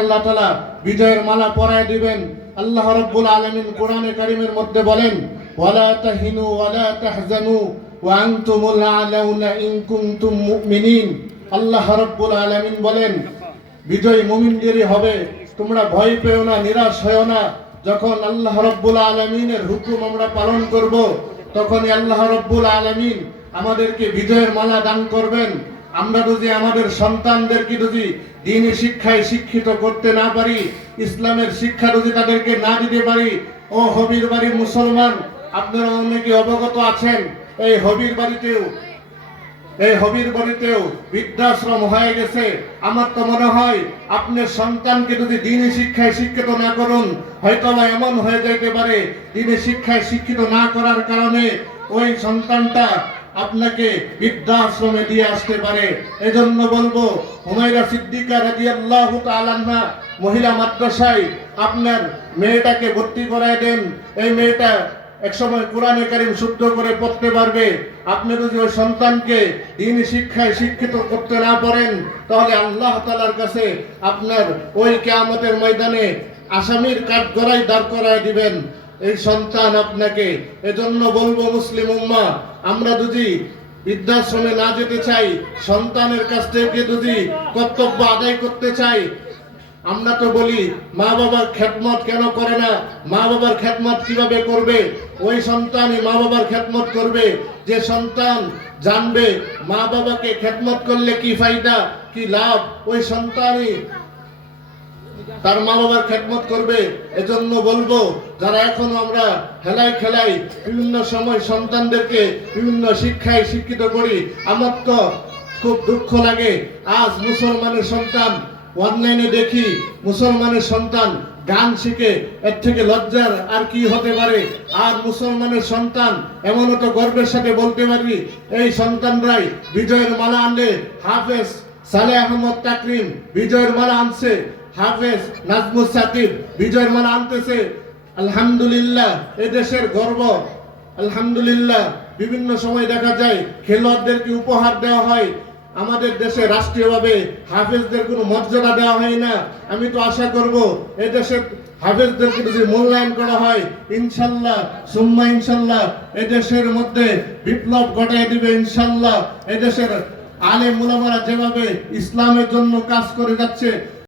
আল্লাহ তাআলা বিজয়ের মালা পরায় দিবেন। আল্লাহ রাব্বুল আলামিন কোরআনে কারীমের মধ্যে বলেন, ওয়ালা তাহিনু ওয়ালা তাহজানু ওয়া আনতুমুল আলাউনা ইন কুনতুম মুমিনিন। আল্লাহ রাব্বুল আলামিন বলেন, বিজয় মুমিনদেরই হবে, তোমরা ভয় পেও না, নিরাশ হয়ো না। যখন আল্লাহ রাব্বুল আলামিনের হুকুম আমরা পালন করব, তখনই আল্লাহ রাব্বুল আলামিন আমাদেরকে বিজয়ের মালা দান করবেন। আমরা যদি আমাদের সন্তানদেরকে যদি দ্বীনি শিক্ষায় শিক্ষিত করতে না পারি, ইসলামের শিক্ষা যদি তাদেরকে না দিতে পারি, ও হবির বাড়ির মুসলমান, আপনারা অনেকে অবগত আছেন, এই হবির বাড়িতেও বৃদ্ধাশ্রম হয়ে গেছে। আমার তো মনে হয় আপনার সন্তানকে যদি দ্বীনি শিক্ষায় শিক্ষিত না করুন, হয়তো বা এমন হয়ে যাইতে পারে দ্বীনি শিক্ষায় শিক্ষিত না করার কারণে ওই সন্তানটা আপনাকে বৃদ্ধাশ্রমে দিয়ে আসতে পারে। এজন্য বলবো, হুমায়রা সিদ্দিকা রাদিয়াল্লাহু তাআলা আনহা মহিলা মাদ্রাসায় আপনার মেয়েটাকে ভর্তি করায় দেন। এই মেয়েটা একসময় কোরআনে কারীম শুদ্ধ করে পড়তে পারবে। আপনি যদি ওই সন্তানকে দ্বীনি শিক্ষায় শিক্ষিত করতে না পারেন, তাহলে আল্লাহ তাআলার কাছে আপনার ওই কিয়ামতের ময়দানে আসামির কাঠগড়ায় দাঁড় করায় দিবেন এই সন্তান আপনাকে। এজন্য বলবো, মুসলিম উম্মাহ, আমরা যদি বৃদ্ধাশ্রমে না যেতে চাই, সন্তানের কাছ থেকে যদি কর্তব্য আদায় করতে চাই, আমরা তো বলি মা বাবার খেদমত কেন করে না, মা বাবার খেদমত কিভাবে করবে? ওই সন্তানই মা বাবার খেদমত করবে যে সন্তান জানবে মা বাবাকে খেদমত করলে কি ফায়দা, কি লাভ, ওই সন্তানই তার মা বাবার খেদমত করবে। এজন্য বলবো, যারা এখনো আমরা হেলাই খেলাই বিভিন্ন সময় সন্তানদেরকে বিভিন্ন শিক্ষায় শিক্ষিত করি, আমার তো খুব দুঃখ লাগে। আজ মুসলমানের সন্তান অনলাইনে দেখি, মুসলমানের সন্তান গান শিখে, এর থেকে লজ্জার আর কি হতে পারে? আর মুসলমানের সন্তান এমনও তো গর্বের সাথে বলতে পারি, এই সন্তানরাই বিজয়ের মালা আনলে। হাফেজ সালেহ আহমদ তাকরিম বিজয়ের মালা আনছে, হাফেজ নাজমুস সাকিব বিজয়ের মালা আনতেছে। আলহামদুলিল্লাহ, এই দেশের গর্ব। আলহামদুলিল্লাহ, বিভিন্ন সময় দেখা যায় খেলোয়াড়দেরকে উপহার দেওয়া হয়, আমাদের দেশে রাষ্ট্রীয়ভাবে হাফেজদের কোনো মর্যাদা দেওয়া হয় না। আমি তো আশা করব এই দেশের হাফেজদেরকে যদি মূল্যায়ন করা হয়, ইনশাল্লাহ সুম্মা ইনশাল্লাহ এই দেশের মধ্যে বিপ্লব ঘটায় দিবে ইনশাল্লাহ। এই দেশের আলেম উলামারা যেভাবে ইসলামের জন্য কাজ করে যাচ্ছে,